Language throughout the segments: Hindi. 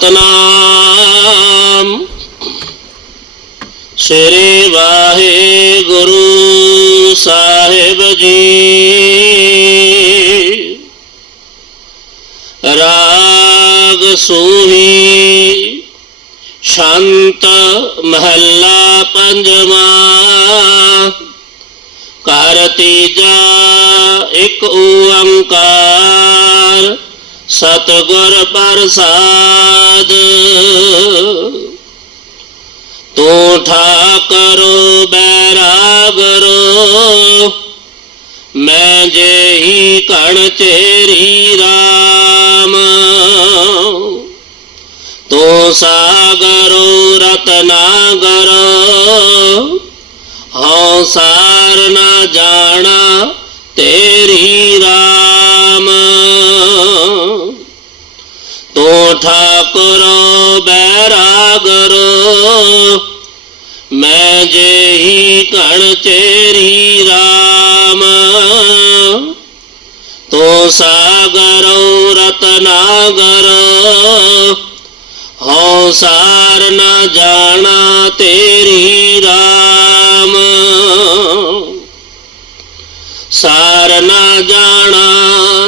प्रणाम श्री वाहे गुरु साहेब जी। राग सूही शांत महल्ला पंजमा। कारतीजा एक ओंकार सतगुर प्रसाद। तू ठाकरो बैरागरो, मैं जे ही कण चेरी राम। तो सागरो रत्नागरो हौ सार न जाना ठाकुर, बैरागरो, मैं जे ही कण चेरी राम। तो सागर, रतनागर, हो सार न जाना तेरी राम। सार न जाना,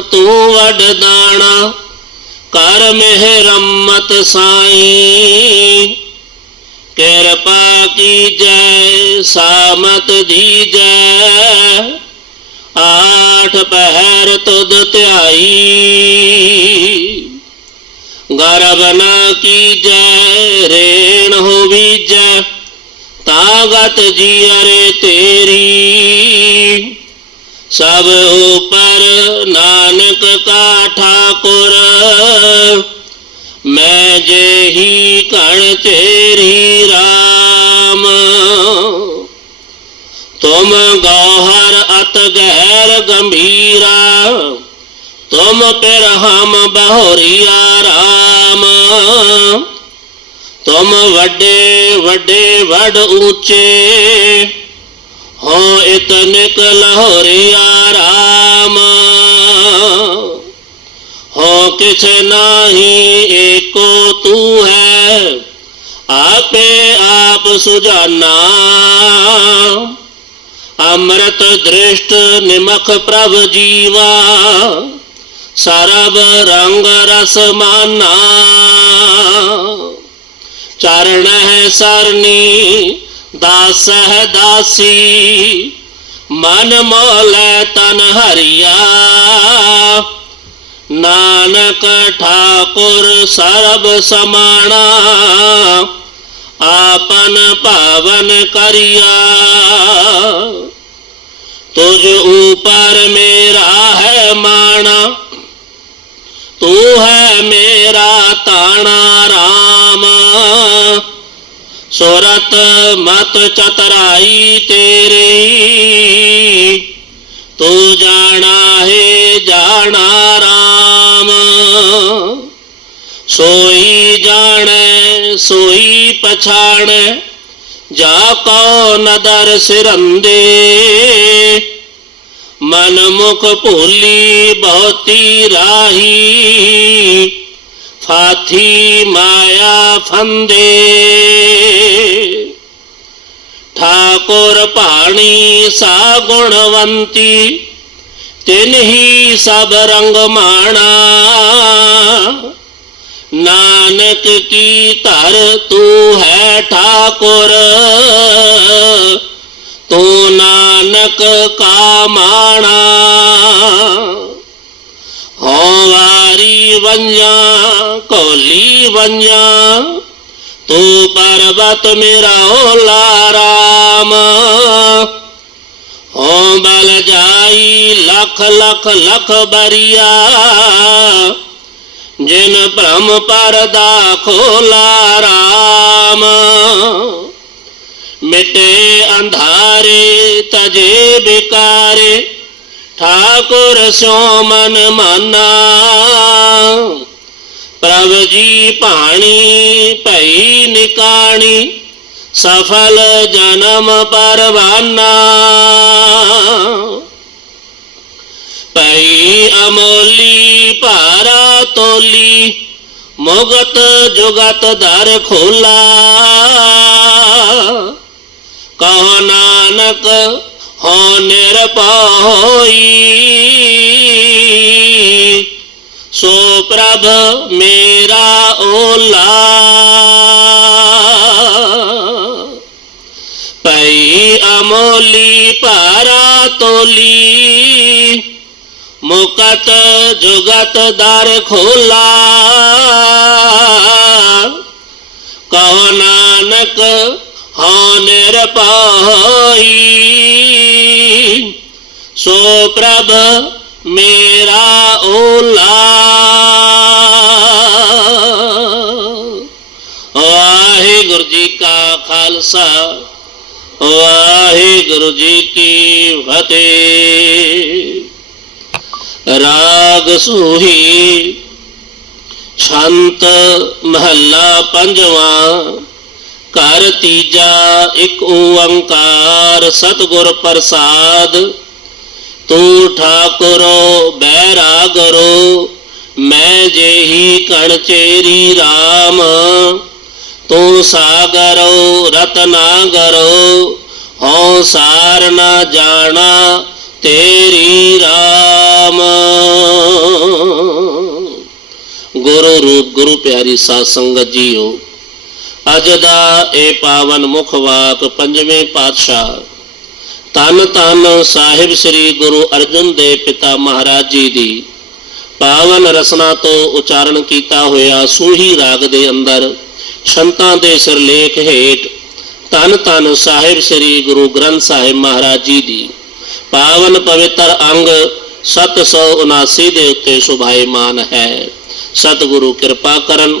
तू वडदाना कर मेहरम मत साई। कृपा की जय सामत दी जय आठ पहर तुद त्याई। गर्भ न की जय रेण हो भी जय तागत जी अरे तेरी। सब ऊपर नानक का ठाकुर। मैं जे ही कण तेरी राम। तुम गौहर अत गहर गंभीरा। तुम पर हम बहोरिया राम। तुम वडे वडे वड ऊँचे। हाँ, हो इतनिक लहोरिया राम। हाँ, हो, किस नाही, एको तू है। आपे आप सुजाना। अमृत दृष्ट निमख प्रभ जीवा। सरब रंग रस माना। चरण है सरनी दासह दासी, मन मोल तन हरिया। नानक ठाकुर सर्व समाणा आपन पावन करिया। तुझ ऊपर मेरा है माना, तू है मेरा ताना राम। सोरत मत चतराई तेरी। तू जाना है, जाना राम। सोई जाने, सोई पछाणे जाको नदर सिरंदे। मन मुख भोली बहुती राही। फाथी माया फंदे। ठाकुर पाणी सा गुणवंती तिन ही सब रंग माणा। नानक की तर तू है ठाकुर, तू नानक का माणा। होंगारी बन जा कोली बन तू पर्वत मेरा ओ लाराम हो बल जाई लख लख लख बरिया, जिन ब्रह्म पर खोला राम। मिटे अंधारे तजे बेकारे ठाकुर सो मन। माना प्रभ जी पानी पई निकाणी, सफल जन्म परवाना। पई अमोली, पारा तोली, मुगत जुगत दर खोला। कहो नानक होनेर पाई सो प्रभ मेरा ओला। पै अमोली पारा तोली। मुकत जुगत दर खोला। कहो नानक हानर रपाही सो प्रभ मेरा ओला। वाहे गुरु जी का खालसा वाहे गुरु जी की फतेह। राग सूही शांत महला पंजवा। ਘਰ ਤੀਜਾ, ਇੱਕ ਓੰਕਾਰ ਸਤਿਗੁਰ ਪ੍ਰਸਾਦ। ਤੂੰ ਠਾਕੁਰੋ, ਬੈਰਾਗਰੋ, ਮੈਂ ਜਿਹੀ ਕਣ ਚੇਰੀ RAM ਤੂੰ ਸਾਗਰੋ, ਰਤਨਾਗਰੋ, ਹਉ ਸਾਰ ਨਾ ਜਾਣਾ ਤੇਰੀ RAM ਗੁਰੂ ਰੂਪ, ਗੁਰੂ ਪਿਆਰੀ ਸਾਧ ਸੰਗਤ ਜੀਓ ਅੱਜ ਦਾ ਇਹ ਪਾਵਨ ਮੁਖ ਵਾਕ ਪੰਜਵੇਂ ਪਾਤਸ਼ਾਹ। ਤਨ ਤਨ ਸਾਹਿਬ ਸ੍ਰੀ ਗੁਰੂ ਅਰਜਨ ਦੇ ਪਿਤਾ ਮਹਾਰਾਜ ਜੀ ਦੀ। ਪਾਵਨ ਰਸਨਾ ਤੋਂ ਉਚਾਰਨ ਕੀਤਾ ਹੋਇਆ ਸੂਹੀ ਰਾਗ ਦੇ ਅੰਦਰ ਸੰਤਾਂ ਦੇ ਸਿਰਲੇਖ ਹੇਠ ਤਨ ਤਨ ਸਾਹਿਬ ਸ੍ਰੀ ਗੁਰੂ ਗ੍ਰੰਥ ਸਾਹਿਬ ਮਹਾਰਾਜ ਜੀ ਦੀ। ਪਾਵਨ ਪਵਿੱਤਰ ਅੰਗ 779 ਦੇ ਉੱਤੇ ਸੁਭਾਇਮਾਨ ਹੈ। ਸਤਿਗੁਰੂ ਕਿਰਪਾ ਕਰਨ